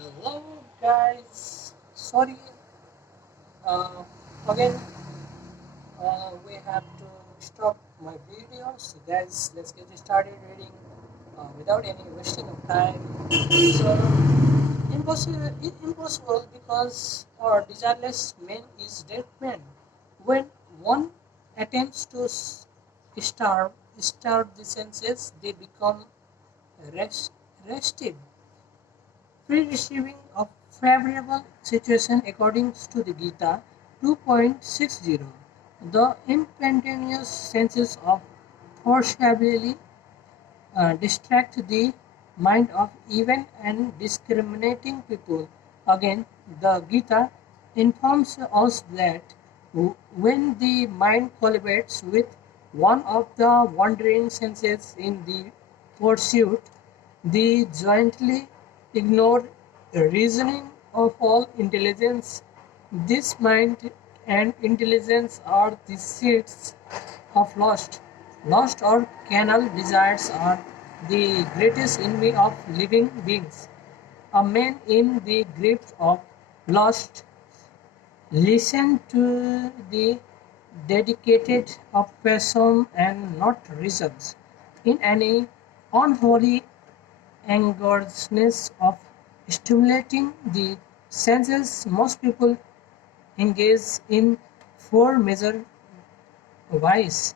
Hello guys, sorry uh, again we have to stop my video. So guys, let's get started reading without any wasting of time. So impossible because our desireless man is dead man. When one attempts to starve the senses, they become restive. Pre-receiving a favorable situation according to the Gita 2.60. The impetuous senses of forcibly distract the mind of even and discriminating people. Again, the Gita informs us that when the mind collaborates with one of the wandering senses in the pursuit, they jointly ignore the reasoning of all intelligence. This mind and intelligence are the seeds of lust. Lust or carnal desires are the greatest enemy of living beings. A man in the grip of lust listen to the dedicated of passion and not reasons. In any unholy anxiousness of stimulating the senses, most people engage in four major vices: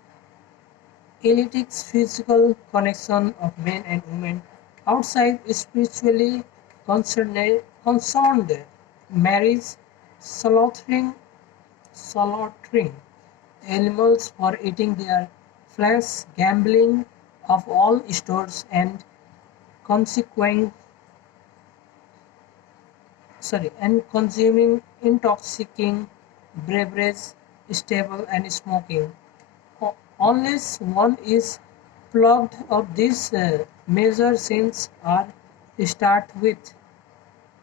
elitics, physical connection of men and women outside spiritually concerned, marriage, slaughtering animals for eating their flesh, gambling of all sorts, and consequent and consuming intoxicating beverages, stable and smoking. Unless one is plugged of these major sins are start with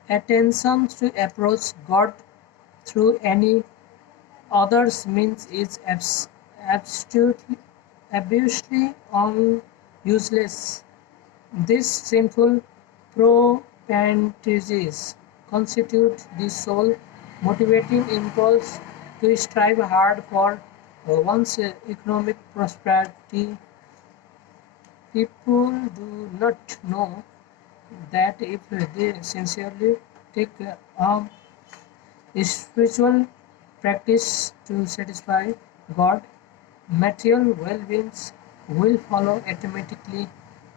attention to approach God through any others means is absolutely obviously useless. These sinful propensities constitute the sole motivating impulse to strive hard for one's economic prosperity. People do not know that if they sincerely take a spiritual practice to satisfy God, material well-being will follow automatically.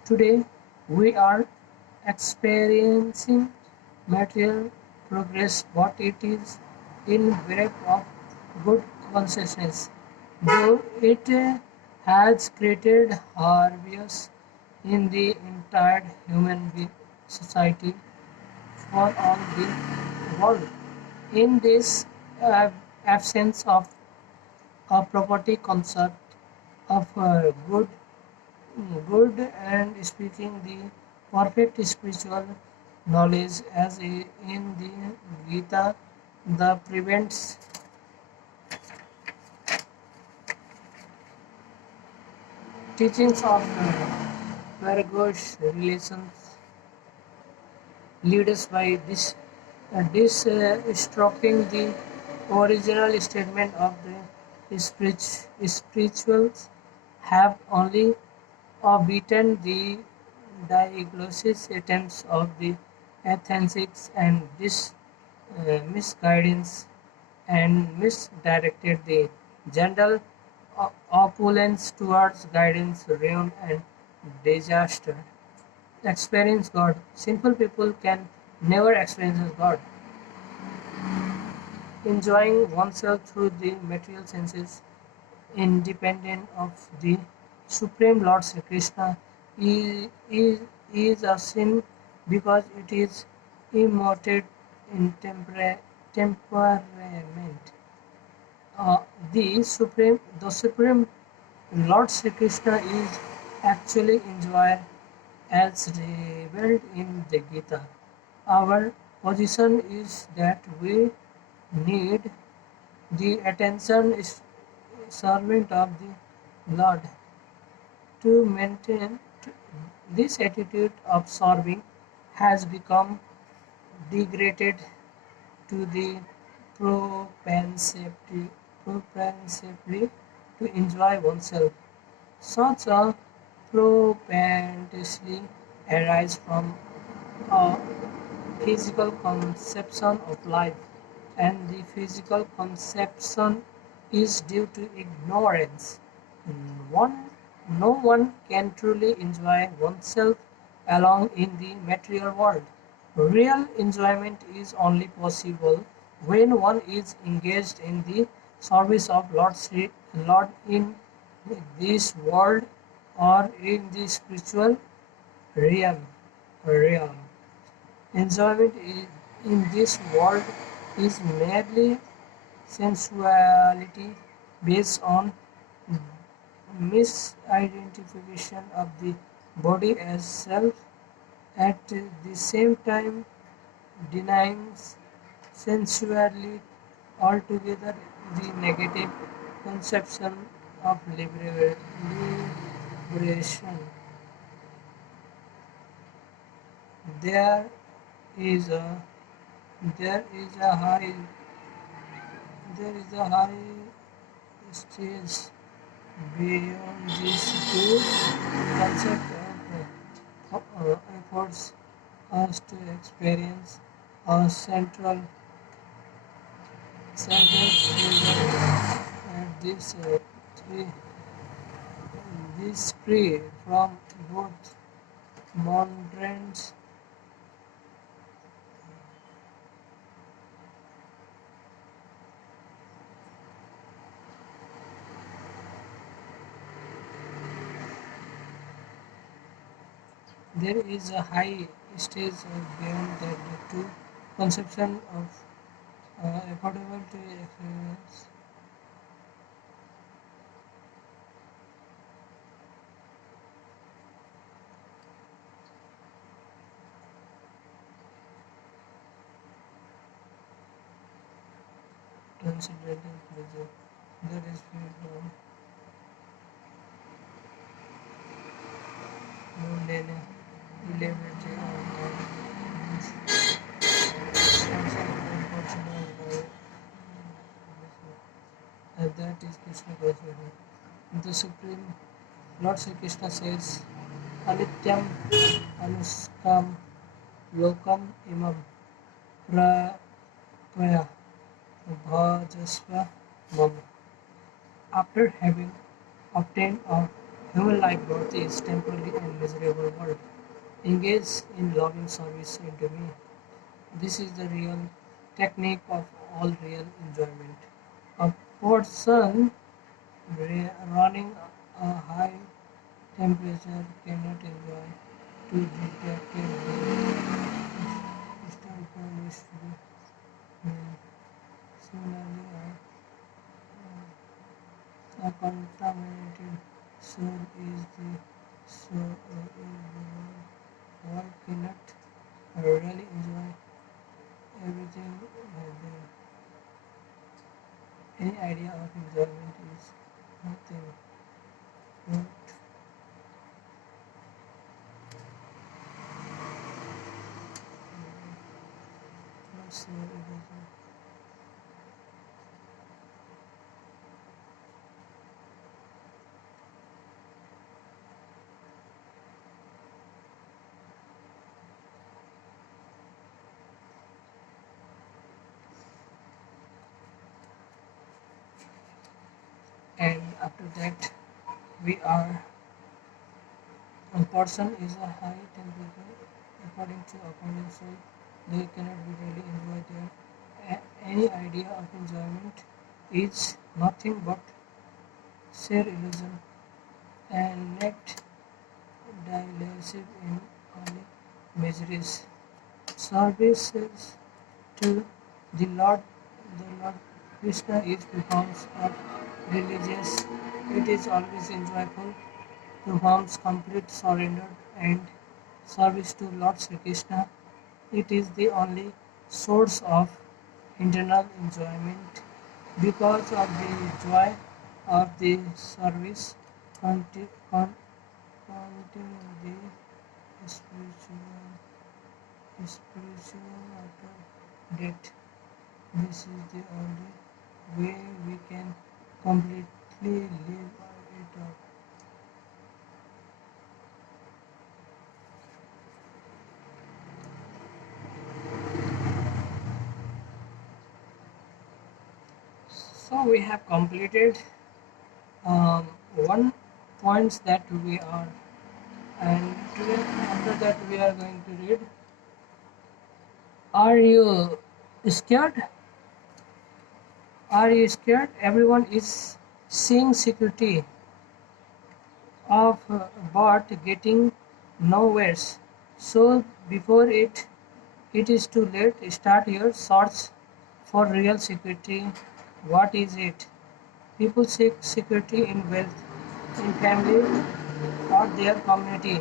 Today, we are experiencing material progress, but it is in breath of good consciousness, though it has created harvests in the entire human society for all the world. In this absence of a property concept of good and speaking the perfect spiritual knowledge as in the Gita, the prevents teachings of Vargosh relations lead us by disrupting the original statement of the spirituals have only beaten the diagnosis attempts of the atheists and this misguidance and misdirected the general opulence towards guidance, ruin, and disaster. Experience God. Simple people can never experience God. Enjoying oneself through the material senses, independent of the Supreme Lord Sri Krishna, is a sin because it is immortal in temperament. Uh, the Supreme Lord Sri Krishna is actually enjoyed as revealed in the Gita. Our position is that we need the attention servant of the Lord to maintain this attitude of serving has become degraded to the propensity, propensity to enjoy oneself. Such a propensity arises from a physical conception of life, and the physical conception is due to ignorance. One, no one can truly enjoy oneself alone in the material world. Real enjoyment is only possible when one is engaged in the service of Lord in this world or in the spiritual realm. realm. Enjoyment in this world is merely sensuality based on misidentification of the body as self, at the same time denying sensuality altogether. The negative conception of liberation. There is a there is a high there is a high stage beyond these two concepts of efforts us to experience a central pleasure at three this free from both monrents. There is a high stage beyond that the two conception of affordable to experience. Transcendental pleasure. That is free from mundane reliability and that is Krishna consciousness. The Supreme Lord Sri Krishna says, Anityam Anuskam Lokam Imam Prapaya Bhajasva Mam. After having obtained a human-like birth is temporary and miserable world, engage in loving service unto me. This is the real technique of all real enjoyment. A person running a high temperature cannot enjoy to detected the historical history. Similarly, a contaminated soul is the soul one cannot really enjoy everything. Any idea of enjoyment is nothing but what's your illusion. And after that, we are a person is a high temperature according to opponent, so they cannot be really enjoy their any idea of enjoyment is nothing but sheer illusion and net dilutive in only miseries. Services to the Lord Krishna is performs of religious. It is always enjoyable, performs complete surrender and service to Lord Sri Krishna. It is the only source of internal enjoyment because of the joy of the service. Continue the spiritual spiritual after death. This is the only way we can completely live it up. So we have completed one points that we are, and today after that we are going to read. Are you scared? Are you scared? Everyone is seeing security of but getting nowhere. So before it is too late, start your search for real security. What is it? People seek security in wealth, in family, or their community.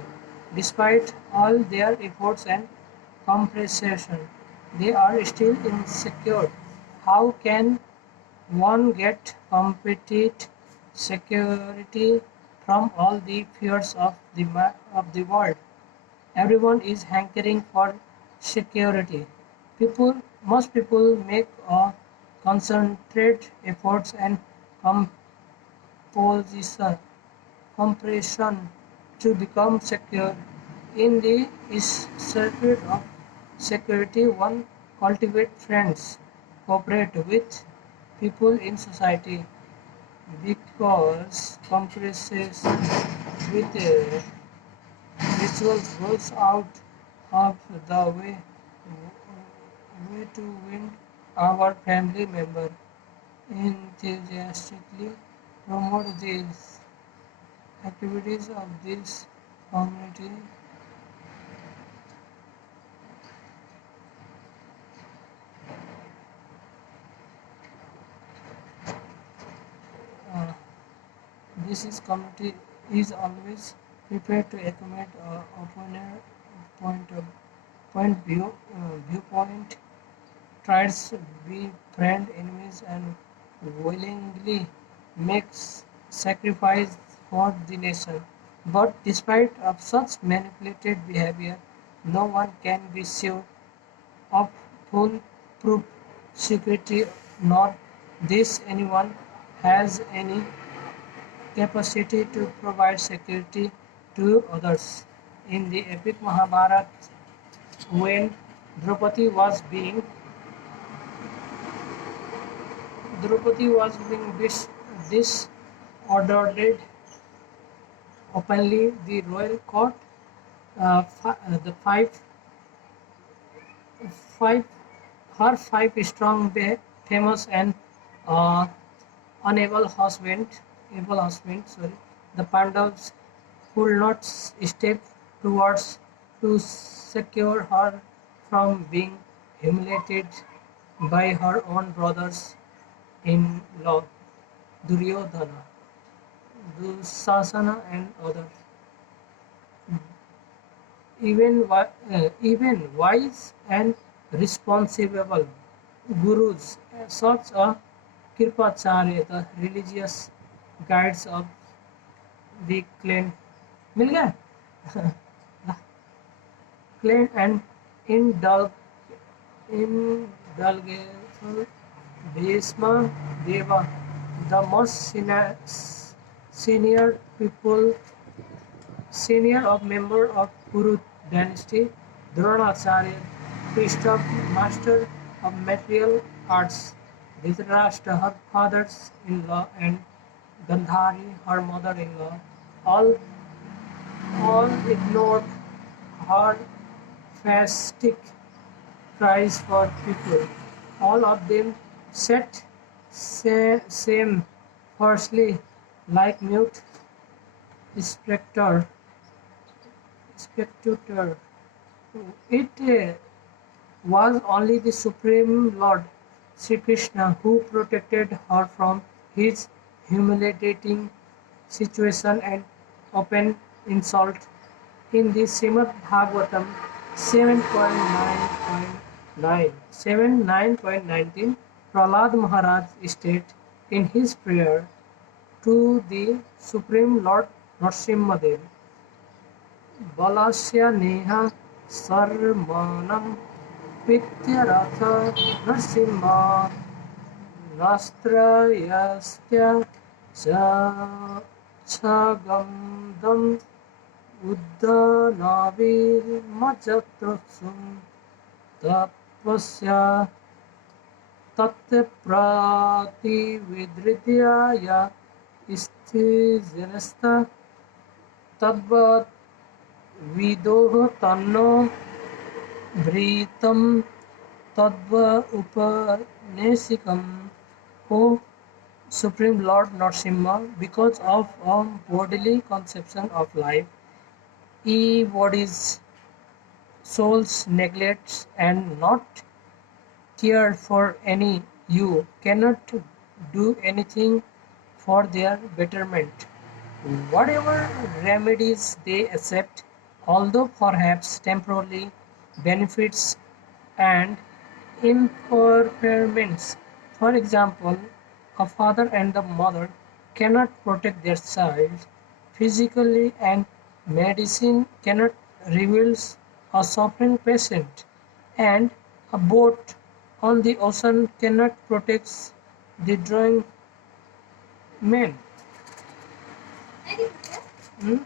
Despite all their efforts and compensation, they are still insecure. How can one get complete security from all the fears of the world? Everyone is hankering for security. Most people make a concentrated efforts and composition compression to become secure. In the circuit of security, one cultivates friends, cooperate with people in society because compresses with rituals goes out of the way to win our family member enthusiastically promote these activities of this community. Uh, this is community is always prepared to accommodate opponent point of viewpoint, tries to be friend enemies and willingly makes sacrifice for the nation. But despite of such manipulated behavior, no one can be sure of foolproof security, nor this anyone has any capacity to provide security to others. In the epic Mahabharata, when Draupadi was being disordered openly, the royal court, the five, her five strong, famous and uh, unable husband, sorry, the Pandavas could not step towards to secure her from being humiliated by her own brothers-in-law, Duryodhana, Dusasana, and others. Even wise and responsible gurus such as Kirpacharya, the religious guides of the clan, मिल गया clan and indulgence Bhishma Deva, the most senior people senior of member of Kuru dynasty, Dronacharya, priest of master of material arts, Dhritarashtra, her father-in-law, and Gandhari, her mother-in-law, all all ignored her fastic cries for people. All of them sat same firstly like mute spectator. spectator. It was only the Supreme Lord Sri Krishna who protected her from his humiliating situation and open insult. In the Srimad Bhagavatam 7.9.19, Prahlad Maharaj states in his prayer to the Supreme Lord Nrsimhadev, Balasya Neha सर्वमानं पित्यरथ Narasimha नास्त्रयस्त्य छगन्दम् उद्दानाविर्मजत्रसुं तपस्या तत्प्रतिविधृत्याय स्थितिजनस्त तद्वद् विदोः तन्नो भृतं तद्व उपनेसिकम्. O Supreme Lord Narasimha, because of our bodily conception of life, e bodies, souls neglects and not cared for any, you cannot do anything for their betterment. Whatever remedies they accept, although perhaps temporarily, benefits and impermanence. For example, a father and a mother cannot protect their child physically, and medicine cannot reveal a suffering patient, and a boat on the ocean cannot protect the drowning man. Hmm?